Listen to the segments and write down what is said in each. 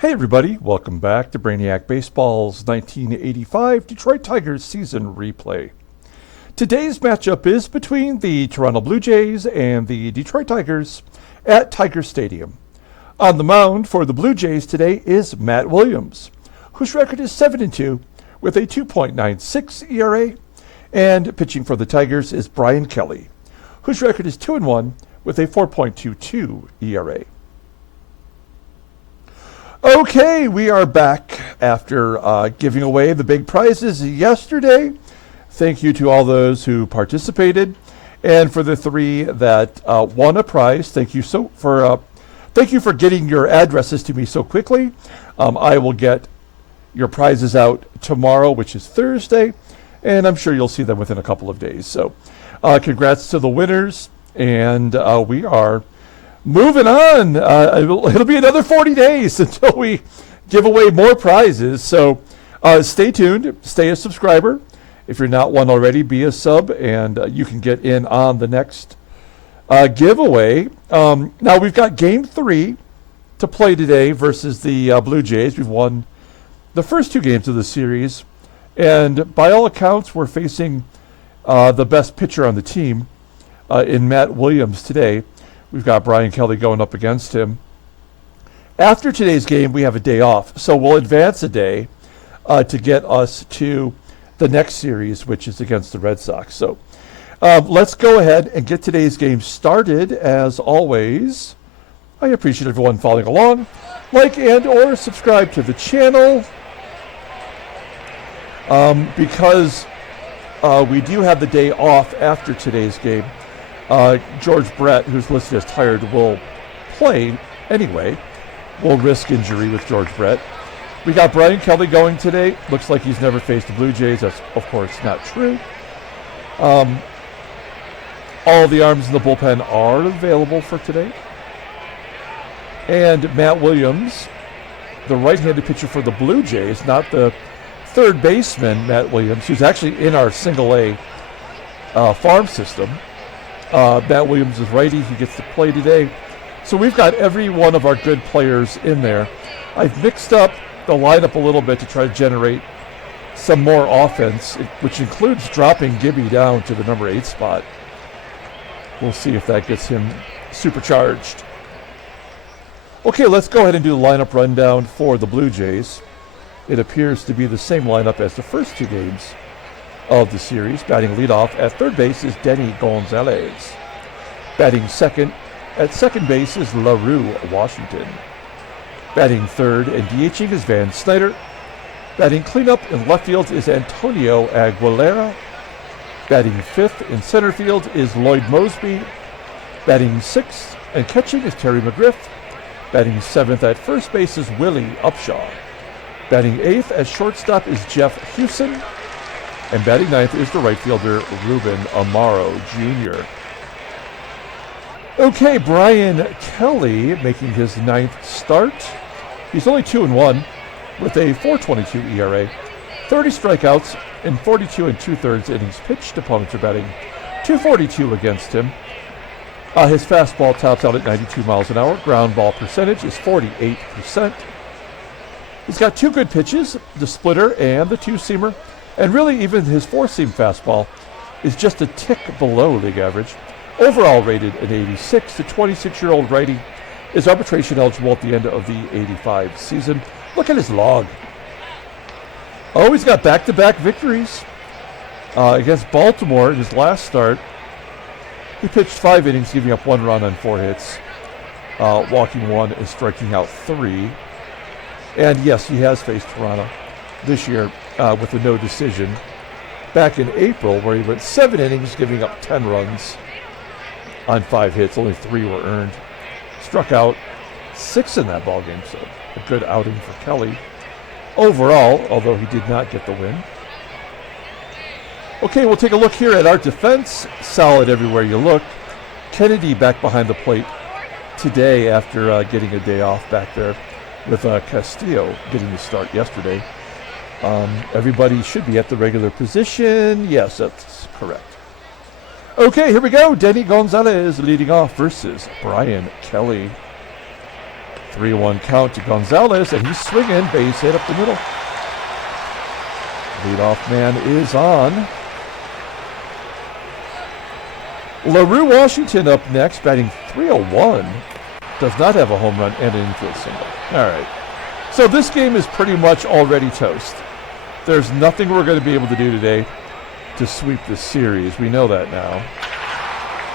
Hey everybody, welcome back to Brainiac Baseball's 1985 Detroit Tigers season replay. Today's matchup is between the Toronto Blue Jays and the Detroit Tigers at Tiger Stadium. On the mound for the Blue Jays today is Matt Williams, whose record is 7-2 with a 2.96 ERA, and pitching for the Tigers is Bryan Kelly, whose record is 2-1 with a 4.22 ERA. Okay, we are back after giving away the big prizes yesterday. Thank you to all those who participated, and for the three that won a prize. Thank you for getting your addresses to me so quickly. I will get your prizes out tomorrow, which is Thursday, and I'm sure you'll see them within a couple of days. So, congrats to the winners, and we are moving on. It'll be another 40 days until we give away more prizes. So stay tuned. Stay a subscriber. If you're not one already, be a sub, and you can get in on the next giveaway. Now we've got Game 3 to play today versus the Blue Jays. We've won the first two games of the series, and by all accounts, we're facing the best pitcher on the team in Matt Williams today. We've got Bryan Kelly going up against him. After today's game, we have a day off, so we'll advance a day to get us to the next series, which is against the Red Sox. So let's go ahead and get today's game started. As always, I appreciate everyone following along. Like and or subscribe to the channel, because we do have the day off after today's game. George Brett, who's listed as tired, will play anyway. We'll risk injury with George Brett. We got Bryan Kelly going today. Looks like he's never faced the Blue Jays. That's, of course, not true. All the arms in the bullpen are available for today. And Matt Williams, the right-handed pitcher for the Blue Jays, not the third baseman, Matt Williams, who's actually in our single-A farm system. Matt Williams is righty. He gets to play today. So we've got every one of our good players in there. I've mixed up the lineup a little bit to try to generate some more offense, which includes dropping Gibby down to the number 8 spot. We'll see if that gets him supercharged. Okay, let's go ahead and do the lineup rundown for the Blue Jays. It appears to be the same lineup as the first two games of the series. Batting leadoff at third base is Denny Gonzalez. Batting second at second base is LaRue, Washington. Batting third and DHing is Van Snider. Batting cleanup in left field is Antonio Aguilera. Batting fifth in center field is Lloyd MOSEBY. Batting sixth and catching is Terry McGRIFF. Batting seventh at first base is Willie UPSHAW. Batting eighth at shortstop is Jeff HUSON. And batting ninth is the right fielder, Ruben AMARO Jr. Okay, Bryan Kelly making his ninth start. He's only 2-1 with a 4.22 ERA, 30 strikeouts, and 42 2/3 innings pitched. Opponents are batting .242 against him. His fastball tops out at 92 miles an hour. Ground ball percentage is 48%. He's got two good pitches, the splitter and the two-seamer. And really, even his four-seam fastball is just a tick below league average. Overall rated an 86. The 26-year-old righty is arbitration eligible at the end of the 85 season. Look at his log. Oh, he's got back-to-back victories. Against Baltimore in his last start, he pitched 5 innings, giving up 1 run on 4 hits, walking 1 and striking out 3. And yes, he has faced Toronto this year with a no decision back in April, where he went 7 innings, giving up 10 runs on 5 hits. Only 3 were earned. Struck out 6 in that ballgame, so a good outing for Kelly overall, although he did not get the win. Okay, we'll take a look here at our defense. Solid everywhere you look. Kennedy back behind the plate today after getting a day off back there, with Castillo getting the start yesterday. Everybody should be at the regular position. Yes, that's correct. Okay, here we go. Denny Gonzalez leading off versus Bryan Kelly. 3-1 count to Gonzalez, and he's swinging, base hit up the middle. Leadoff man is on. LaRue Washington up next, batting .301. Does not have a home run and an infield single. All right. So this game is pretty much already toast. There's nothing we're going to be able to do today to sweep this series. We know that now.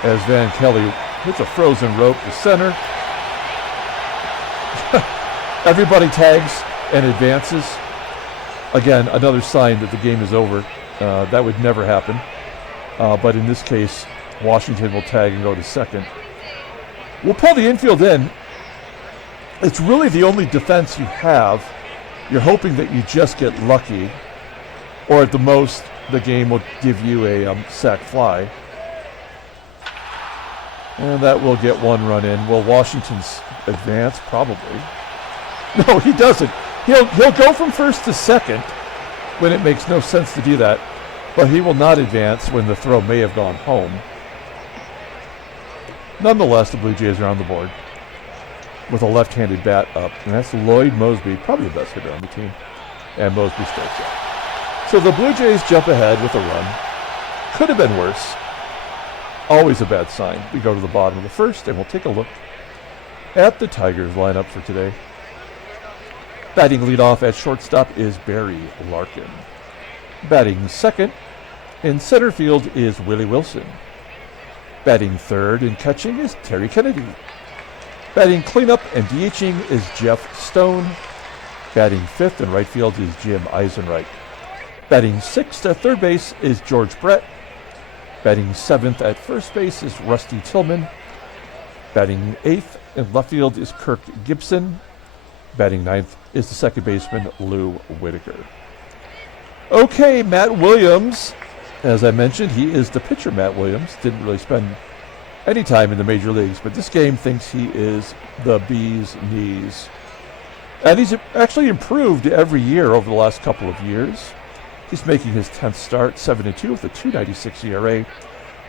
As Van Kelly hits a frozen rope to center. Everybody tags and advances. Again, another sign that the game is over. That would never happen. But in this case, Washington will tag and go to second. We'll pull the infield in. It's really the only defense you have. You're hoping that you just get lucky, or at the most, the game will give you a sac fly. And that will get one run in. Will Washington's advance? Probably. No, he doesn't. He'll go from first to second when it makes no sense to do that, but he will not advance when the throw may have gone home. Nonetheless, the Blue Jays are on the board with a left-handed bat up, and that's Lloyd MOSEBY, probably the best hitter on the team, and MOSEBY strikes out. So the Blue Jays jump ahead with a run. Could have been worse. Always a bad sign. We go to the bottom of the first, and we'll take a look at the Tigers lineup for today. Batting leadoff at shortstop is Barry Larkin. Batting second in center field is Willie Wilson. Batting third and catching is Terry Kennedy. Batting cleanup and DHing is Jeff Stone. Batting fifth in right field is Jim EISENREICH. Batting sixth at third base is George Brett. Batting seventh at first base is Rusty Tillman. Batting eighth in left field is Kirk GIBSON. Batting ninth is the second baseman, LaRue Whitaker. Okay, Matt Williams. As I mentioned, he is the pitcher, Matt Williams. Didn't really spend any time in the major leagues, but this game thinks he is the bee's knees. And he's actually improved every year over the last couple of years. He's making his 10th start, 7-2 with a 2.96 ERA,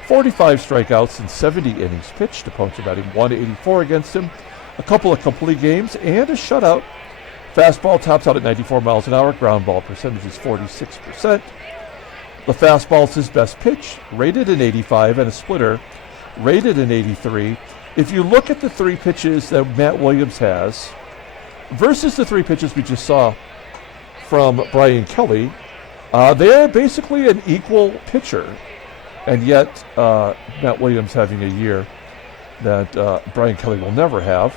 45 strikeouts and 70 innings pitched. Opponents are batting 184 against him. A couple of complete games and a shutout. Fastball tops out at 94 miles an hour. Ground ball percentage is 46%. The fastball is his best pitch, rated an 85, and a splitter, rated an 83. If you look at the three pitches that Matt Williams has versus the three pitches we just saw from Brian Kelly, they're basically an equal pitcher. And yet, Matt Williams having a year that Brian Kelly will never have.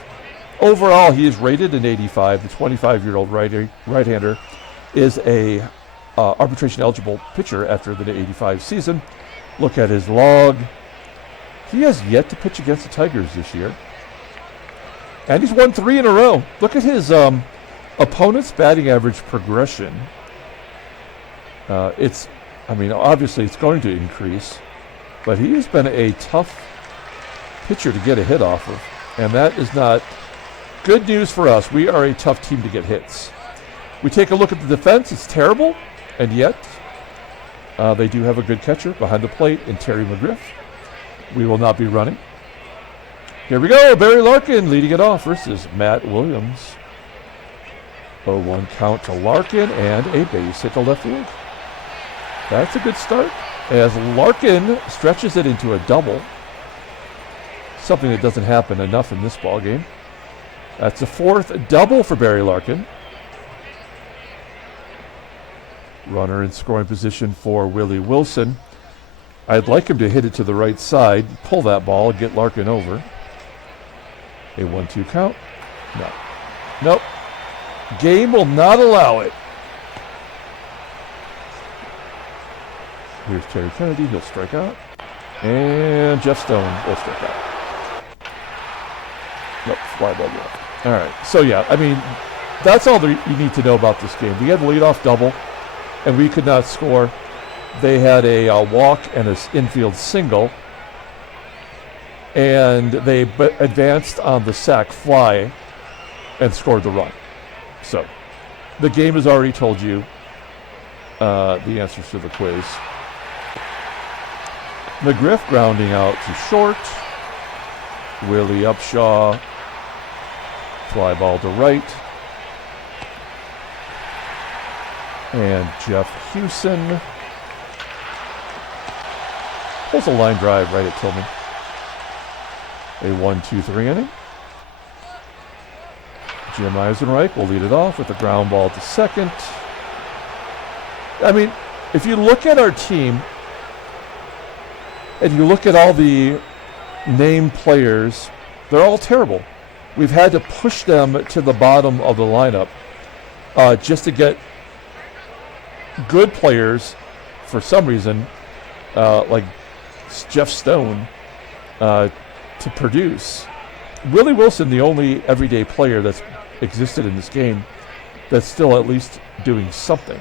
Overall, he is rated an 85. The 25-year-old right-hander is a arbitration-eligible pitcher after the 85 season. Look at his log. He has yet to pitch against the Tigers this year. And he's won 3 in a row. Look at his opponent's batting average progression. Obviously it's going to increase, but he has been a tough pitcher to get a hit off of, and that is not good news for us. We are a tough team to get hits. We take a look at the defense. It's terrible, and yet they do have a good catcher behind the plate in Terry McGRIFF. We will not be running. Here we go. Barry Larkin leading it off versus Matt Williams. 0-1 count to Larkin and a base hit to left field. That's a good start as Larkin stretches it into a double. Something that doesn't happen enough in this ball game. That's the fourth double for Barry Larkin. Runner in scoring position for Willie Wilson. I'd like him to hit it to the right side, pull that ball, and get Larkin over. A 1-2 count. No. Nope. Game will not allow it. Here's Terry Kennedy. He'll strike out. And Jeff Stone will strike out. Nope, fly ball left. All right. So, that's all you need to know about this game. We had the leadoff double, and we could not score. They had a walk and an infield single, and they advanced on the sac fly and scored the run. So, the game has already told you the answers to the quiz. McGriff grounding out to short. Willie UPSHAW Fly ball to right. And Jeff HUSON pulls a line drive right at Tillman. A 1-2-3 inning. Jim EISENREICH will lead it off with a ground ball to second. I mean, if you look at our team and you look at all the named players, they're all terrible. We've had to push them to the bottom of the lineup just to get good players for some reason, like Jeff Stone, to produce. Willie Wilson, the only everyday player that's existed in this game that's still at least doing something.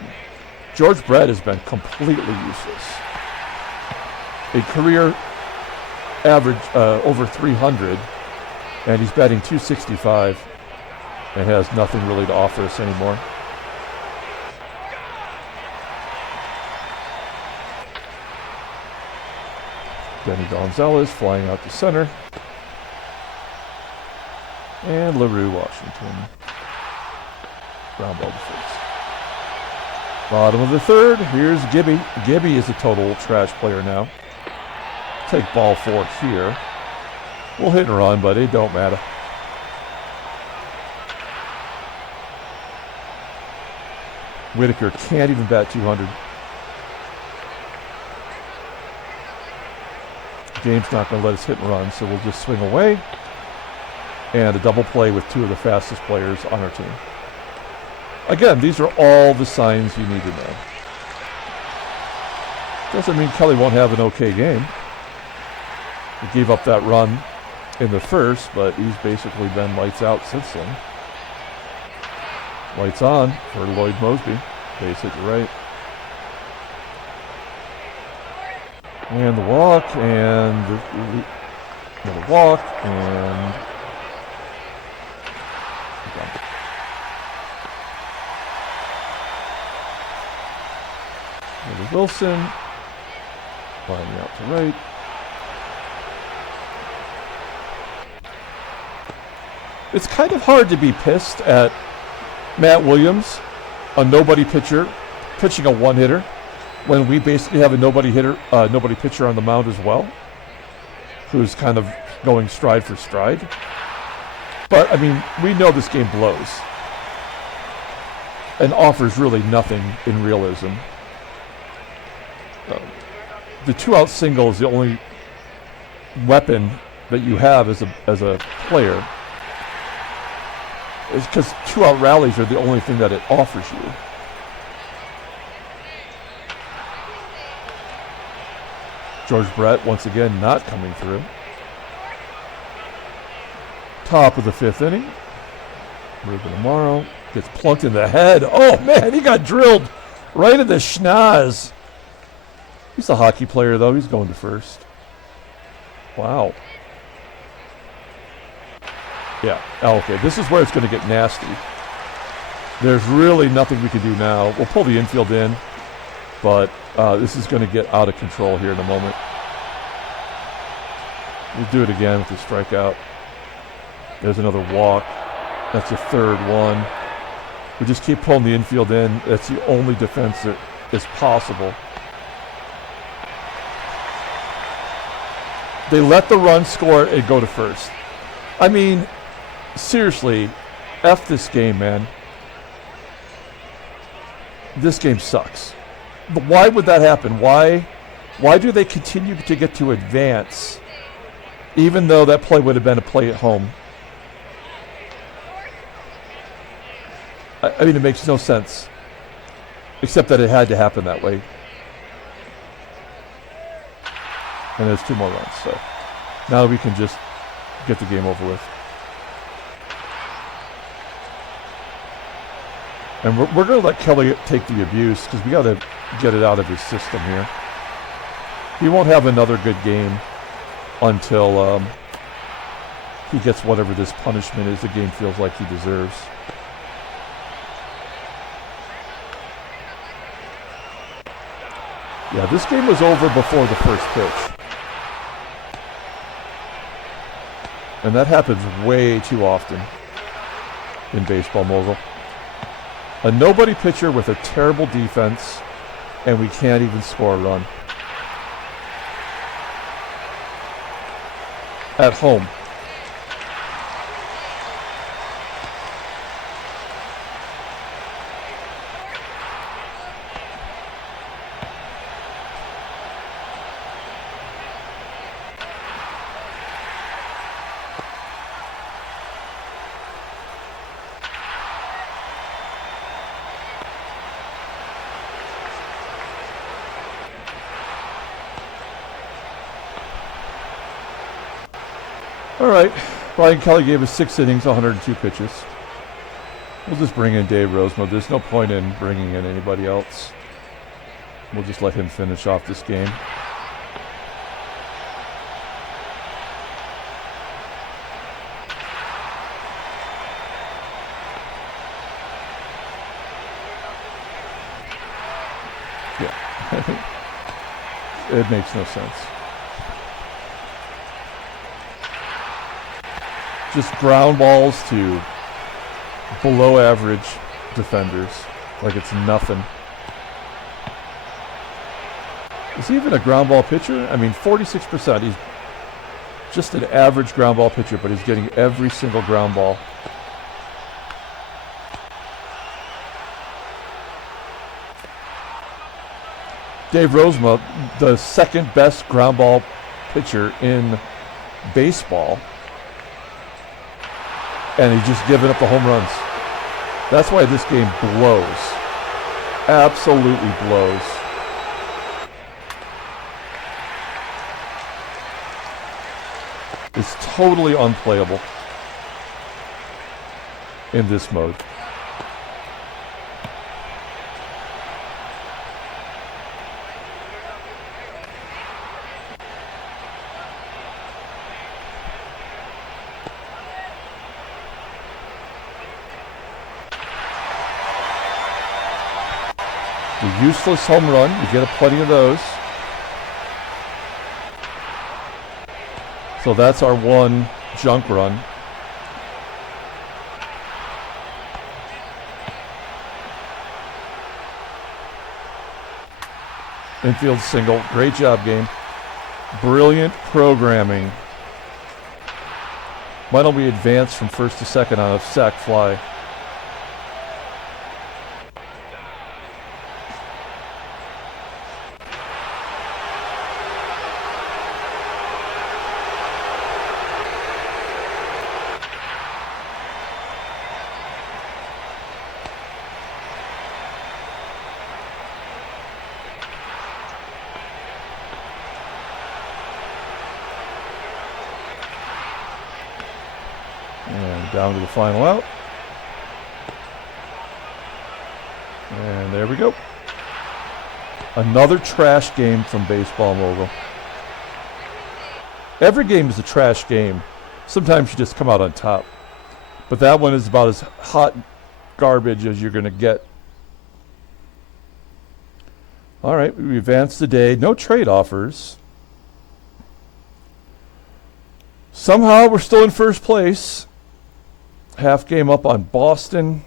George Brett has been completely useless. A career average over 300, and he's batting .265 and has nothing really to offer us anymore. Denny Gonzalez flying out to center. And LaRue, Washington. Ground ball to first. Bottom of the third. Here's Gibby. Gibby is a total trash player now. Take ball 4 here. We'll hit and run, but it don't matter. Whitaker can't even bat 200. Game's not going to let us hit and run, so we'll just swing away. And a double play with 2 of the fastest players on our team. Again, these are all the signs you need to know. Doesn't mean Kelly won't have an okay game. He gave up that run in the first, but he's basically been lights out since then. Lights on for Lloyd Moseby. Base hit to right. And the walk, and another walk, and Wilson, lining out to right. It's kind of hard to be pissed at Matt Williams, a nobody pitcher, pitching a one-hitter, when we basically have a nobody pitcher on the mound as well, who's kind of going stride for stride. But, I mean, we know this game blows and offers really nothing in realism. The 2-out single is the only weapon that you have as a player. It's because 2-out rallies are the only thing that it offers you. George Brett, once again, not coming through. Top of the 5th inning. Ruben AMARO gets plunked in the head. Oh, man, he got drilled right in the schnoz. He's a hockey player, though. He's going to first. Wow. Yeah. Oh, okay. This is where it's going to get nasty. There's really nothing we can do now. We'll pull the infield in, but this is going to get out of control here in a moment. We'll do it again with the strikeout. There's another walk. That's the 3rd one. We just keep pulling the infield in. That's the only defense that is possible. They let the run score and go to first. I mean, seriously, F this game, man. This game sucks. But why would that happen? Why do they continue to get to advance, even though that play would have been a play at home? I mean, it makes no sense, except that it had to happen that way. And there's 2 more runs, so now we can just get the game over with. And we're going to let Kelly take the abuse because we got to get it out of his system here. He won't have another good game until he gets whatever this punishment is the game feels like he deserves. Yeah, this game was over before the first pitch. And that happens way too often. in Baseball Mogul. A nobody pitcher with a terrible defense, and we can't even score a run. At home. All right, Brian Kelly gave us 6 innings, 102 pitches. We'll just bring in Dave Rosemond. There's no point in bringing in anybody else. We'll just let him finish off this game. Yeah, it makes no sense. Just ground balls to below average defenders like it's nothing. Is he even a ground ball pitcher? I mean, 46%. He's just an average ground ball pitcher, but he's getting every single ground ball. Dave Rosemond, the second best ground ball pitcher in baseball. And he's just giving up the home runs. That's why this game blows. Absolutely blows. It's totally unplayable in this mode. The useless home run, you get plenty of those. So that's our one junk run. Infield single, great job, game. Brilliant programming. Why don't we advance from first to second on a sac fly? Down to the final out. And there we go. Another trash game from Baseball Mogul. Every game is a trash game. Sometimes you just come out on top. But that one is about as hot garbage as you're going to get. All right, we advanced the day. No trade offers. Somehow we're still in first place. Half game up on Boston.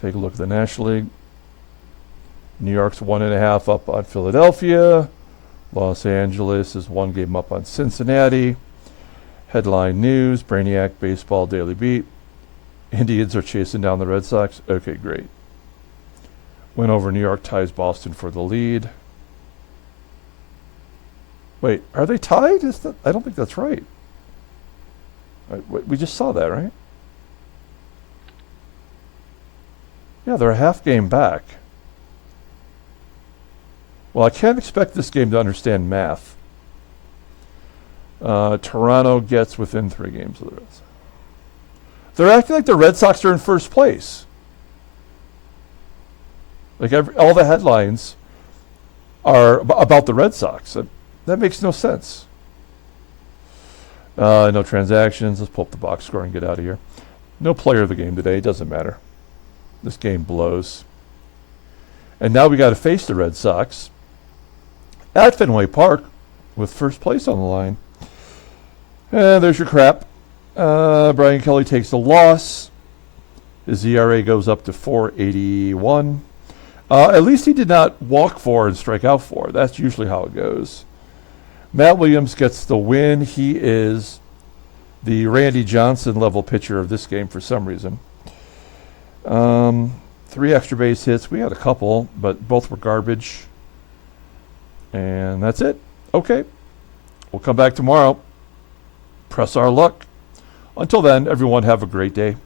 Take a look at the National League. New York's 1.5 up on Philadelphia. Los Angeles is 1 game up on Cincinnati. Headline news, Brainiac Baseball Daily Beat. Indians are chasing down the Red Sox. Okay, great. Win over New York ties Boston for the lead. Wait, are they tied? I don't think that's right. We just saw that, right? Yeah, they're a half game back. Well, I can't expect this game to understand math. Toronto gets within 3 games of the Red Sox. They're acting like the Red Sox are in first place. Like all the headlines are about the Red Sox. That makes no sense. No transactions. Let's pull up the box score and get out of here. No player of the game today. It doesn't matter. This game blows. And now we got to face the Red Sox at Fenway Park with first place on the line. And there's your crap. Brian Kelly takes a loss. His ERA goes up to 4.81. At least he did not walk 4 and strike out 4. That's usually how it goes. Matt Williams gets the win. He is the Randy Johnson level pitcher of this game for some reason. 3 extra base hits. We had a couple, but both were garbage. And that's it. Okay. We'll come back tomorrow. Press our luck. Until then, everyone have a great day.